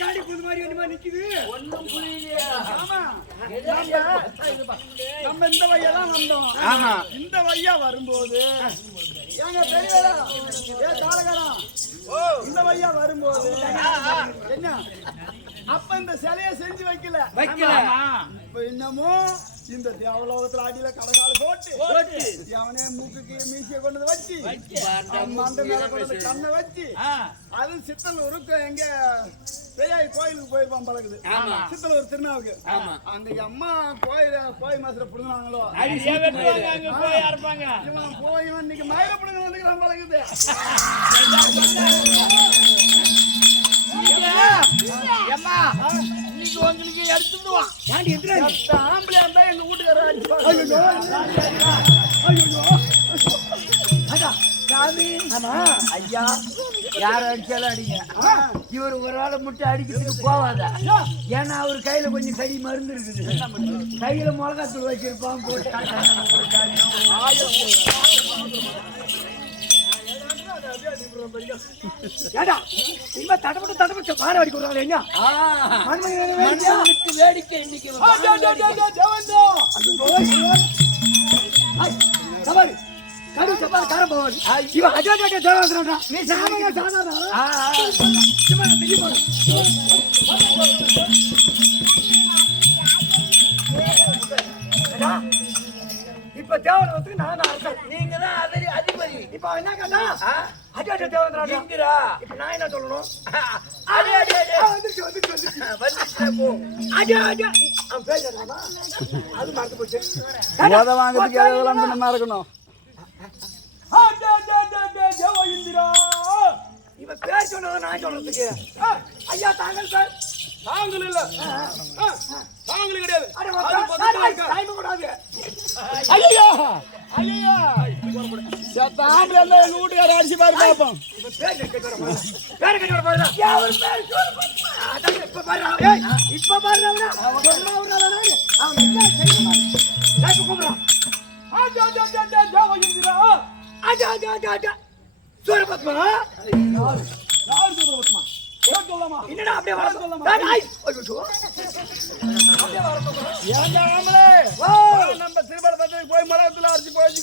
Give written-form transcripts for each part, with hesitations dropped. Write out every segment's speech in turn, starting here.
காடி புது மாதிரி என்னமா நிக்குது ஒண்ணும் புரியலையா? ஆமா, நம்ம இந்த வழியெல்லாம் வந்தோம். ஆமா, இந்த வழியா வரும்போது ஏங்க தெரியல, காலகாலம் இந்த வழியா வரும்போது என்ன அப்ப இந்த சிலையை செஞ்சு வைக்கல. இப்ப இன்னமும் இந்த தேவலோகத்துல அடியில கடகால போட்டு அவனே மூக்குக்கு மீசிய கொண்டு வச்சு மண்டை மேல கொண்டு கண்ணை வச்சு அது சித்தலூருக்கு எங்க பெரியாய் கோயிலுக்கு போயிருப்பான் பழகுது. சித்தலூர் திருநாவுக்கு அன்னைக்கு அம்மா கோயில் மாசத்துல புடுங்கினாங்களோ இவன் போய் இன்னைக்கு மயில புடுங்க வந்துக்கிறான் பழகுது. உங்களுக்கு எடுத்துடுவான் ஆம்பளையா இருந்தா எங்க வீட்டுக்காரர் சாமி. ஐயா யார அடிச்சாலும் அடிங்க, இவர் ஒரு ஆளை மட்டும் அடிக்கிறதுக்கு போவாத. ஏன்னா அவர் கையில கொஞ்சம் கடி மருந்து இருக்குது, கையில மிளகாத்தூள் வச்சிருப்பான் போட்டு தடப்பட்டு பார அடிக்க வேடிக்கை இப்ப தேவலத்துக்கு நான் நீங்க தான் அதிபதி. இப்ப என்ன கேட்டா தேவந்திரா இப்ப நான் என்ன சொல்லணும்? அது மறந்து போச்சு. இருக்கணும் இப்ப பேர் சொன்னதை நான் சொல்றதுக்கு ஐயா தாங்கள் சார் தாங்கள் இல்ல தாங்கள் கிடையாது. ஐயா ஐயா தாம்பளை எல்லாம் எங்க வீட்டுக்கார அடிச்சு பாரு பாப்போம். இப்ப சூரபத்மா என்னடா அப்படியே வர நம்ம திருமணத்துக்கு போய் மரத்துல அடிச்சு போயிட்டு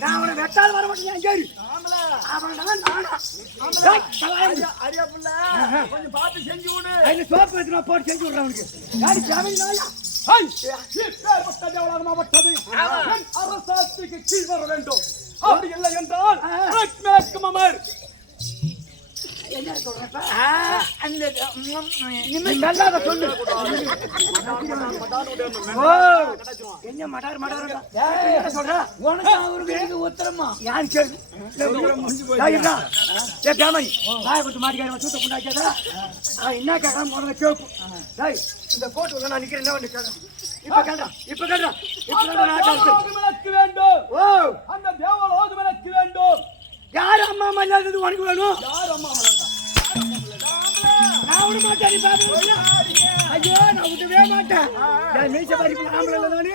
நான் அவனை வெட்டாத வர மாட்டேன். கொஞ்சம் பார்த்து செஞ்சு விடு. சோப்பு போட்டு செஞ்சு விடுறேன் அவனுக்கு. அரசாட்சிக்கு கீழ் வர வேண்டும். அப்படி இல்லை என்றால் என்ன சொல்றப்ப சொல்லு. என்ன மடார் மடார் சொல்ற உனக்கு அவருக்கு உத்தரமா யாரு கேள்வி மாட்டிக்கார சூத்த புண்டாக்காத என்ன கேட்கலாம் போன கேட்பு. இந்த கோட்டு நான் நிக்கிறேன். இப்ப கேட்டா வேண்டும். அந்த தேவலோகம் எனக்கு வேண்டும். யார் அம்மா மல்லாதது உனக்கு வேணும்? யார் அம்மா நான் விட மாட்டேன். ஐயோ நான் விடவே மாட்டேன். மீச பறிப்பு ஆம்பளை நானு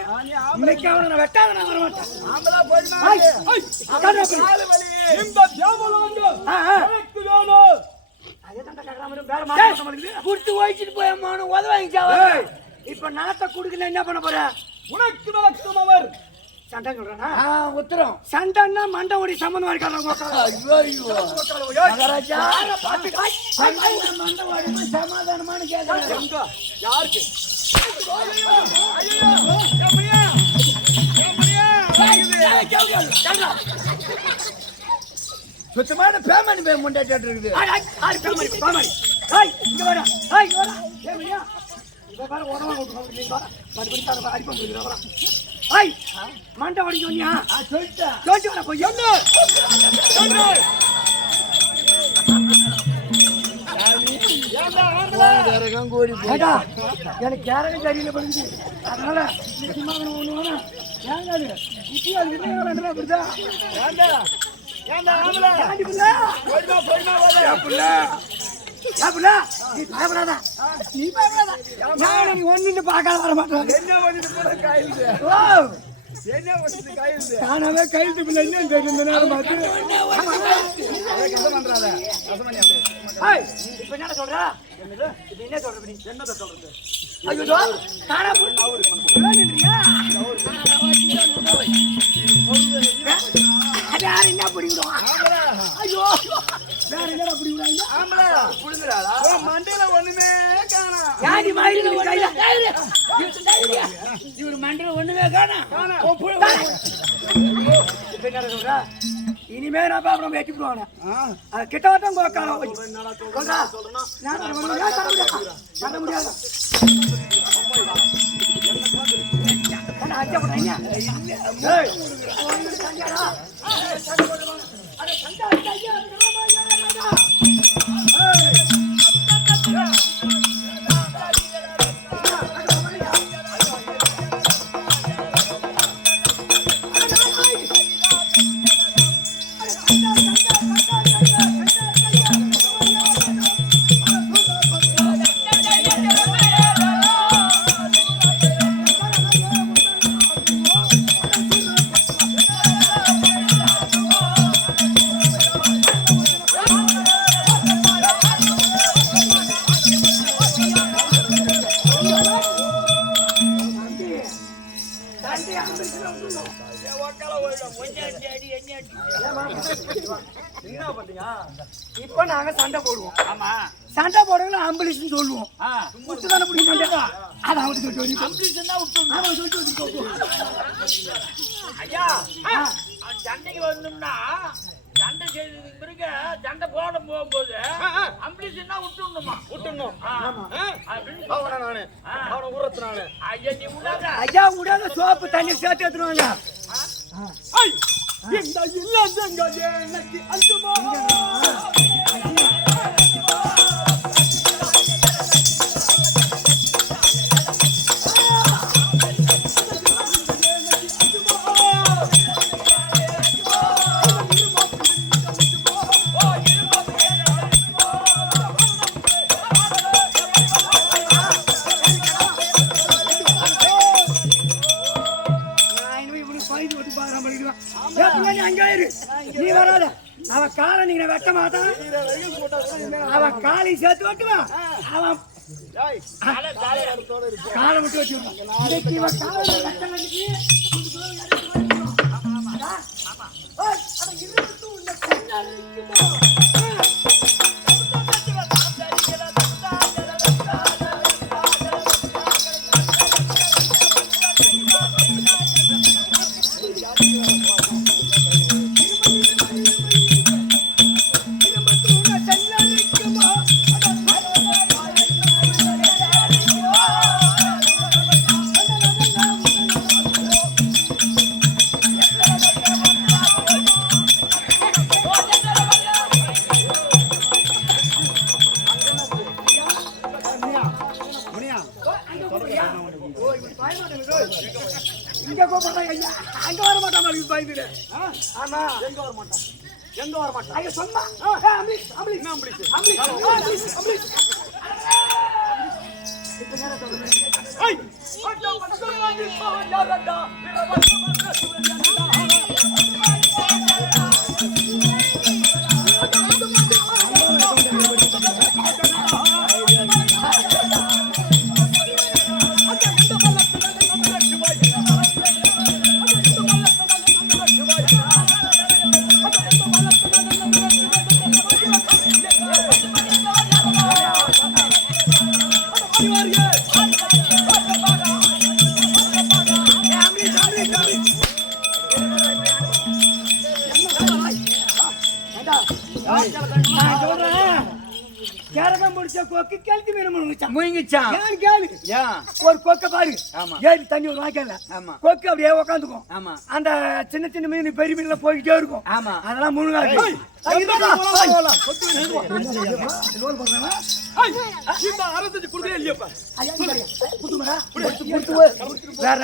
இன்னைக்கு அவனை வெட்டாத நான் வர மாட்டேன். குடுத்து வயிச்சுட்டு போய் உதவாங்க. இப்ப நாத்த குடுக்கல என்ன பண்ண போற? உனக்கு விளக்கும் அவர் சண்டை சொல்றானா? உத்தரம் சண்டைன்னா மண்டை சம்பந்தமா இருக்காங்க. சமாதானமான கேட்க யாருக்கு? சுத்தமான பேமணி முண்டாட்டி இருக்குது. மண்டை வடிக்க சொன்னியா? எனக்கு கேரகம் சரியில்லை பண்ணுது. அதனால ஒண்ணு இப்ப அது விளையாடுறா அப்படிதான் ஏண்டா ஆம்பள போய்மா ஏப்புல நீ பயப்படாத நான் ஒண்ணுன்னு பார்க்காத வர மாட்டேன் என்ன பண்ணிட்டு போற கையில என்ன பண்ணிட்டு கையில தானவே கையில பிள்ளை என்ன தெரியும் நேரம் பார்த்து கஷ்டம் பண்றாத ரசமணி அப்படியே இப்ப என்ன சொல்ற என்னது இது என்ன சொல்ற நீ என்னத சொல்றது ஐயோ தானா நின்றியா அது யார் என்ன பிடிக்குதோ ஐயோ வேற என்ன பிடிக்குறாங்க ஆம்பளை புடுங்கறாளா ஓ மண்டையில ஒண்ணுமே காணா யாடி மயில கையில இவரு மண்டையில ஒண்ணுமே காணா ஓ புடுங்க இப்ப என்ன சொல்ற இனிமே நான் பாப்பறோம் வெட்டி போடுவானே கிட்ட வட்டம் கோக்கால சொல்றா நான் தர முடியாது என்ன அச்சா பண்ணீங்க ஏய் சஞ்சடா அட சஞ்சா ஐயா இப்ப நாங்க சண்டை போடுவோம் ஆமா சண்டை போடுறவங்க ஆம்புலன்ஸ் சொல்லுவோம் முத்து தானே பிடிக்க அது அவனுக்கு சொல்லி ஆம்புலன்ஸ் தான் விட்டு ஐயா சண்டைக்கு வந்தோம்னா சண்டை செய்ததுக்கு பிறகு சண்டை போட போகும்போது ஆம்புலன்ஸ் தான் விட்டுடணும் ஐயா விடாத சோப்பு தண்ணி சேர்த்து எடுத்துருவாங்க இந்த இல்லாதங்க எனக்கு அஞ்சுமா நீ வராத அவ காலை நீங்க வெட்ட மாட்டான் அவ காலை சேர்த்து வெட்டுவான் அவன் காலை மட்டும் வச்சு அங்க வர மாட்டான் பயந்துடு ஆமா எங்க வர மாட்டான் ஐயோ சொன்னா கொக்கு கெளுத்தி மீன் முழுங்கிச்சான் ஏன் கேளு ஒரு கொக்க பாரு ஏறி தண்ணி ஒரு வாய்க்கல கொக்கு அப்படியே உக்காந்துக்கும் அந்த சின்ன சின்ன மீன் பெரிய மீன் போய்கிட்டே இருக்கும் அதெல்லாம் முழுங்காது வேற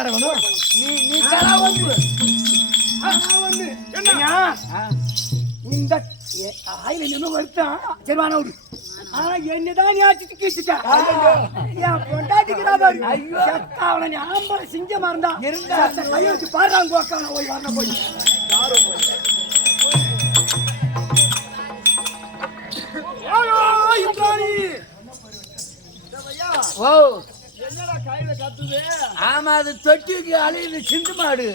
ஒண்ணு இந்த ஆயில நின்று வருத்தான் சரிவான ஒரு ஆனா என்னதான் நீ ஆச்சு கீச்சுட்டா என் பொண்டாட்டிக்கிறா பாரு அவனை நீ ஆம்பளை சிங்கமா இருந்தா கையை வச்சு பாடுறாங்க போக்கான போய் வரணும் போய் என்னடா கையில கத்துது ஆமா அது தொட்டிக்கு அழியுது சிந்து மாடு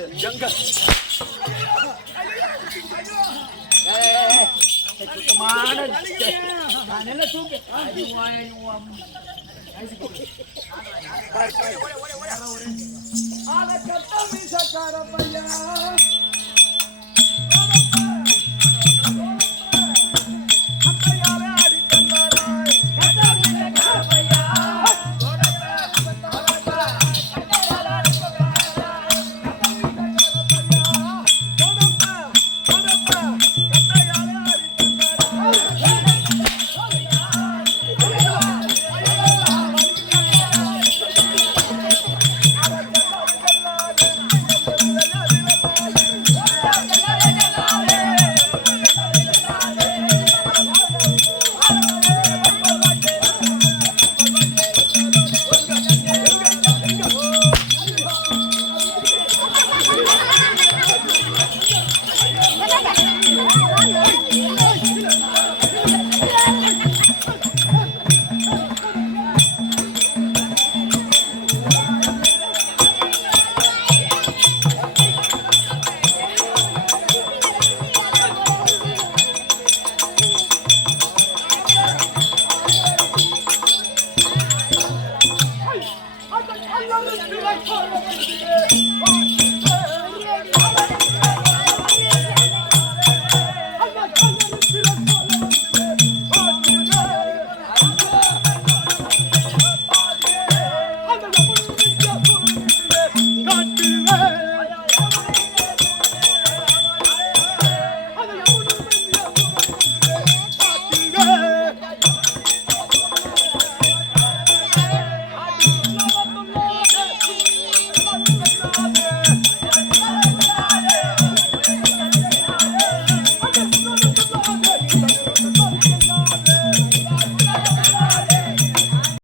ஆன கட்ட மீசக்கார பையன்